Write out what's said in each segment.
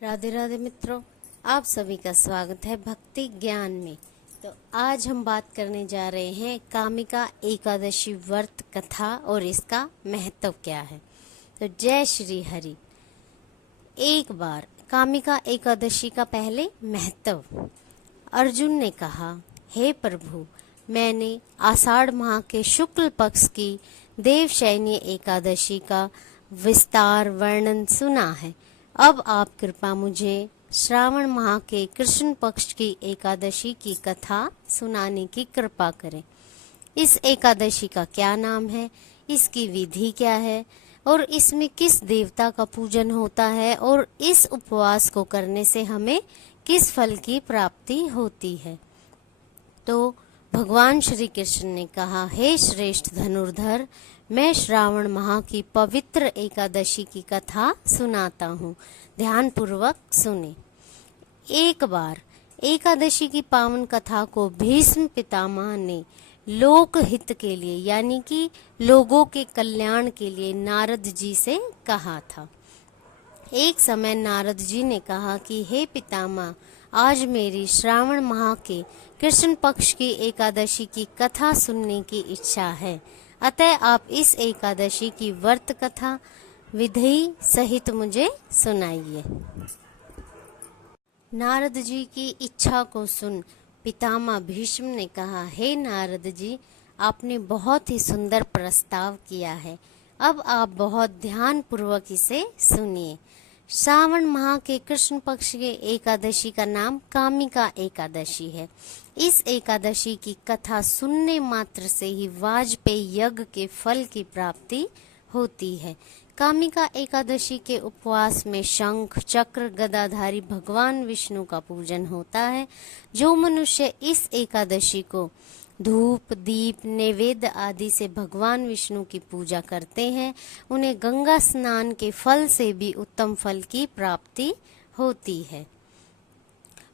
राधे राधे मित्रों, आप सभी का स्वागत है भक्ति ज्ञान में। तो आज हम बात करने जा रहे हैं कामिका एकादशी व्रत कथा और इसका महत्व क्या है। तो जय श्री हरि। एक बार कामिका एकादशी का पहले महत्व। अर्जुन ने कहा, हे प्रभु, मैंने आषाढ़ माह के शुक्ल पक्ष की देवशयनी एकादशी का विस्तार वर्णन सुना है। अब आप कृपा मुझे श्रावण माह के कृष्ण पक्ष की एकादशी की कथा सुनाने की कृपा करें। इस एकादशी का क्या नाम है, इसकी विधि क्या है और इसमें किस देवता का पूजन होता है और इस उपवास को करने से हमें किस फल की प्राप्ति होती है। तो भगवान श्री कृष्ण ने कहा, हे श्रेष्ठ धनुर्धर, मैं श्रावण माह की पवित्र एकादशी की कथा सुनाता हूँ, ध्यान पूर्वक सुने। एक बार एकादशी की पावन कथा को भीष्म पितामह ने लोक हित के लिए यानी कि लोगों के कल्याण के लिए नारद जी से कहा था। एक समय नारद जी ने कहा कि हे पितामह, आज मेरी श्रावण माह के कृष्ण पक्ष की एकादशी की कथा सुनने की इच्छा है, अतः आप इस एकादशी की व्रत कथा विधि सहित मुझे सुनाइए। नारद जी की इच्छा को सुन पितामह भीष्म ने कहा, हे नारद जी, आपने बहुत ही सुंदर प्रस्ताव किया है, अब आप बहुत ध्यान पूर्वक इसे सुनिए। श्रावण माह के कृष्ण पक्ष के एकादशी का नाम कामिका एकादशी है। इस एकादशी की कथा सुनने मात्र से ही वाजपेयी यज्ञ के फल की प्राप्ति होती है। कामिका एकादशी के उपवास में शंख चक्र गदाधारी भगवान विष्णु का पूजन होता है। जो मनुष्य इस एकादशी को धूप दीप नैवेद्य आदि से भगवान विष्णु की पूजा करते हैं, उन्हें गंगा स्नान के फल से भी उत्तम फल की प्राप्ति होती है।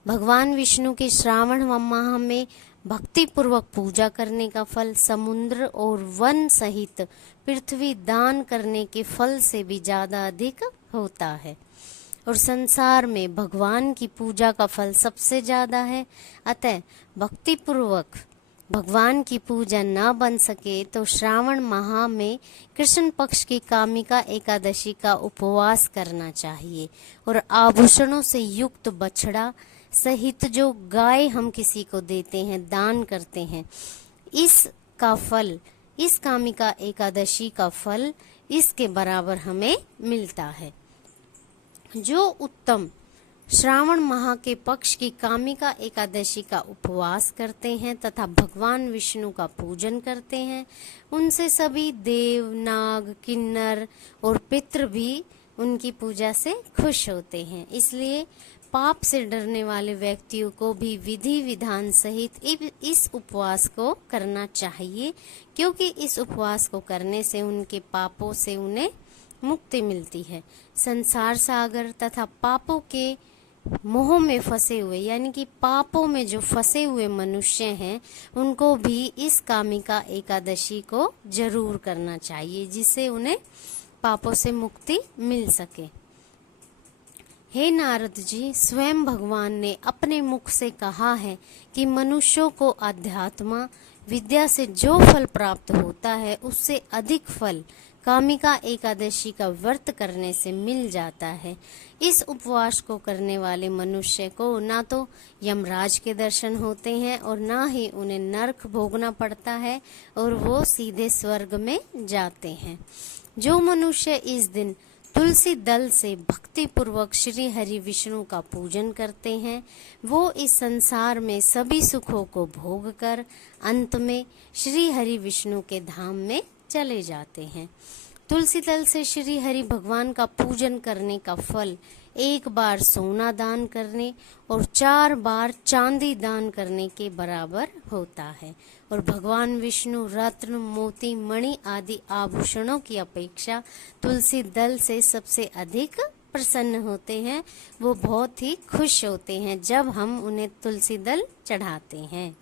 भगवान विष्णु के श्रावण माह में भक्ति पूर्वक पूजा करने का फल समुद्र और वन सहित पृथ्वी दान करने के फल से भी ज्यादा अधिक होता है। और संसार में भगवान की पूजा का फल सबसे ज्यादा है। अतः भक्ति पूर्वक भगवान की पूजा न बन सके तो श्रावण माह में कृष्ण पक्ष की कामिका एकादशी का उपवास करना चाहिए और आभूषणों से युक्त बछड़ा सहित जो गाय हम किसी को देते हैं, दान करते हैं, इसका फल, इस कामिका एकादशी का फल इसके बराबर हमें मिलता है। जो उत्तम श्रावण माह के पक्ष की कामिका एकादशी का उपवास करते हैं तथा भगवान विष्णु का पूजन करते हैं, उनसे सभी देव नाग किन्नर और पितृ भी उनकी पूजा से खुश होते हैं। इसलिए पाप से डरने वाले व्यक्तियों को भी विधि विधान सहित इस उपवास को करना चाहिए, क्योंकि इस उपवास को करने से उनके पापों से उन्हें मुक्ति मिलती है। संसार सागर तथा पापों के मोह में फंसे हुए यानी कि पापों में जो फंसे हुए मनुष्य हैं, उनको भी इस कामिका एकादशी को जरूर करना चाहिए, जिससे उन्हें पापों से मुक्ति मिल सके। हे नारद जी, स्वयं भगवान ने अपने मुख से कहा है कि मनुष्यों को अध्यात्म विद्या से जो फल प्राप्त होता है, उससे अधिक फल कामिका एकादशी का व्रत करने से मिल जाता है। इस उपवास को करने वाले मनुष्य को ना तो यमराज के दर्शन होते हैं और ना ही उन्हें नरक भोगना पड़ता है और वो सीधे स्वर्ग में जाते हैं। जो मनुष्य इस दिन तुलसी दल से भक्ति पूर्वक श्री हरि विष्णु का पूजन करते हैं, वो इस संसार में सभी सुखों को भोग कर अंत में श्री हरि विष्णु के धाम में चले जाते हैं। तुलसी दल से श्री हरि भगवान का पूजन करने का फल 1 बार सोना दान करने और 4 बार चांदी दान करने के बराबर होता है। और भगवान विष्णु रत्न मोती मणि आदि आभूषणों की अपेक्षा तुलसी दल से सबसे अधिक प्रसन्न होते हैं। वो बहुत ही खुश होते हैं जब हम उन्हें तुलसी दल चढ़ाते हैं।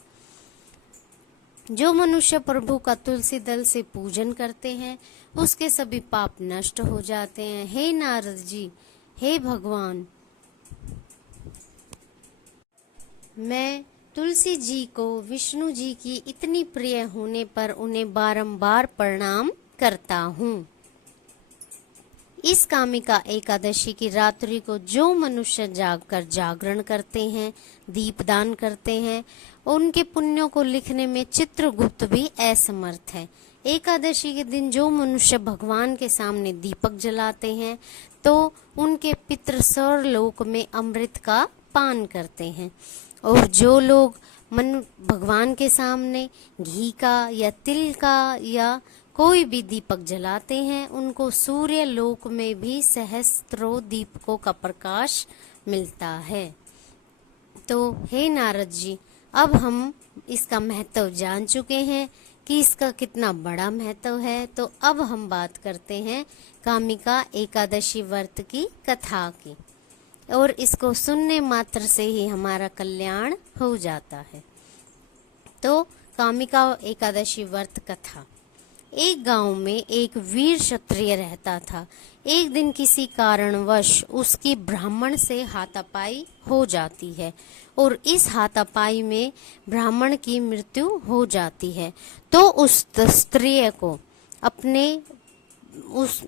जो मनुष्य प्रभु का तुलसी दल से पूजन करते हैं, उसके सभी पाप नष्ट हो जाते हैं। हे नारद जी, हे भगवान, मैं तुलसी जी को विष्णु जी की इतनी प्रिय होने पर उन्हें बारंबार प्रणाम करता हूँ। इस कामिका एकादशी की रात्रि को जो मनुष्य जागकर जागरण करते हैं, दीपदान करते हैं, उनके पुण्यों को लिखने में चित्रगुप्त भी असमर्थ है। एकादशी के दिन जो मनुष्य भगवान के सामने दीपक जलाते हैं तो उनके पितृ स्वर्गलोक में अमृत का पान करते हैं, और जो लोग भगवान के सामने घी का या तिल का या कोई भी दीपक जलाते हैं उनको सूर्य लोक में भी सहस्त्रों दीपकों का प्रकाश मिलता है। तो हे नारद जी, अब हम इसका महत्व जान चुके हैं कि इसका कितना बड़ा महत्व है। तो अब हम बात करते हैं कामिका एकादशी व्रत की कथा की, और इसको सुनने मात्र से ही हमारा कल्याण हो जाता है। तो कामिका एकादशी व्रत कथा। एक गांव में एक वीर क्षत्रिय रहता था। एक दिन किसी कारणवश उसकी ब्राह्मण से हाथापाई हो जाती है, और इस हाथापाई में ब्राह्मण की मृत्यु हो जाती है। तो उस स्त्रिय को अपने उस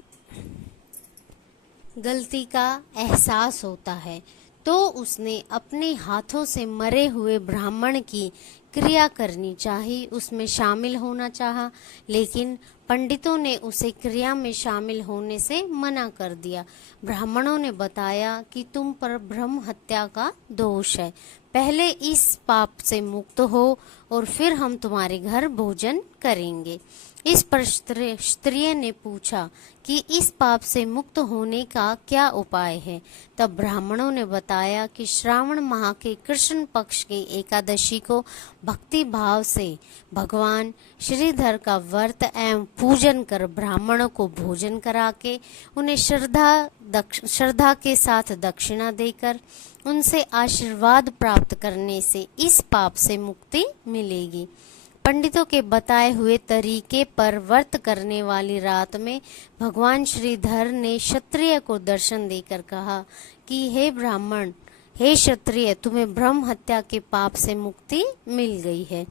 गलती का एहसास होता है, तो उसने अपने हाथों से मरे हुए ब्राह्मण की क्रिया करनी चाहिए, उसमें शामिल होना चाहा, लेकिन पंडितों ने उसे क्रिया में शामिल होने से मना कर दिया। ब्राह्मणों ने बताया कि तुम पर ब्रह्म हत्या का दोष है, पहले इस पाप से मुक्त हो और फिर हम तुम्हारे घर भोजन करेंगे। इस पर स्त्रिय ने पूछा कि इस पाप से मुक्त होने का क्या उपाय है। तब ब्राह्मणों ने बताया कि श्रावण माह के कृष्ण पक्ष की एकादशी को भक्ति भाव से भगवान श्रीधर का व्रत एवं पूजन कर ब्राह्मणों को भोजन करा के उन्हें श्रद्धा के साथ दक्षिणा देकर उनसे आशीर्वाद प्राप्त करने से इस पाप से मुक्ति मिलेगी। पंडितों के बताए हुए तरीके पर व्रत करने वाली रात में भगवान श्रीधर ने क्षत्रिय को दर्शन देकर कहा कि हे ब्राह्मण, हे क्षत्रिय, तुम्हें ब्रह्म हत्या के पाप से मुक्ति मिल गई है।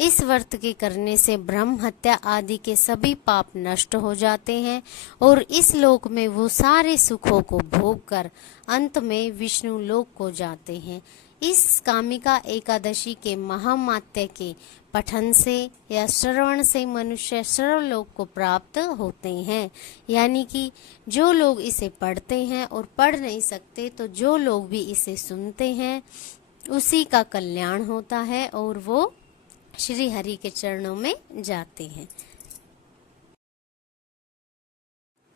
इस व्रत के करने से ब्रह्म हत्या आदि के सभी पाप नष्ट हो जाते हैं और इस लोक में वो सारे सुखों को भोग कर अंत में विष्णु लोक को जाते हैं। इस कामिका एकादशी के महामात्य के पठन से या श्रवण से मनुष्य सर्वलोक को प्राप्त होते हैं। यानी कि जो लोग इसे पढ़ते हैं और पढ़ नहीं सकते, तो जो लोग भी इसे सुनते हैं उसी का कल्याण होता है और वो श्री हरि के चरणों में जाते हैं।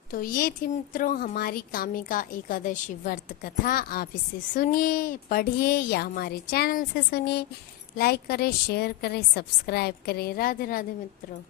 तो ये थी मित्रों हमारी कामिका एकादशी व्रत कथा। आप इसे सुनिए, पढ़िए या हमारे चैनल से सुनिए। लाइक करें, शेयर करें, सब्सक्राइब करें। राधे राधे मित्रों।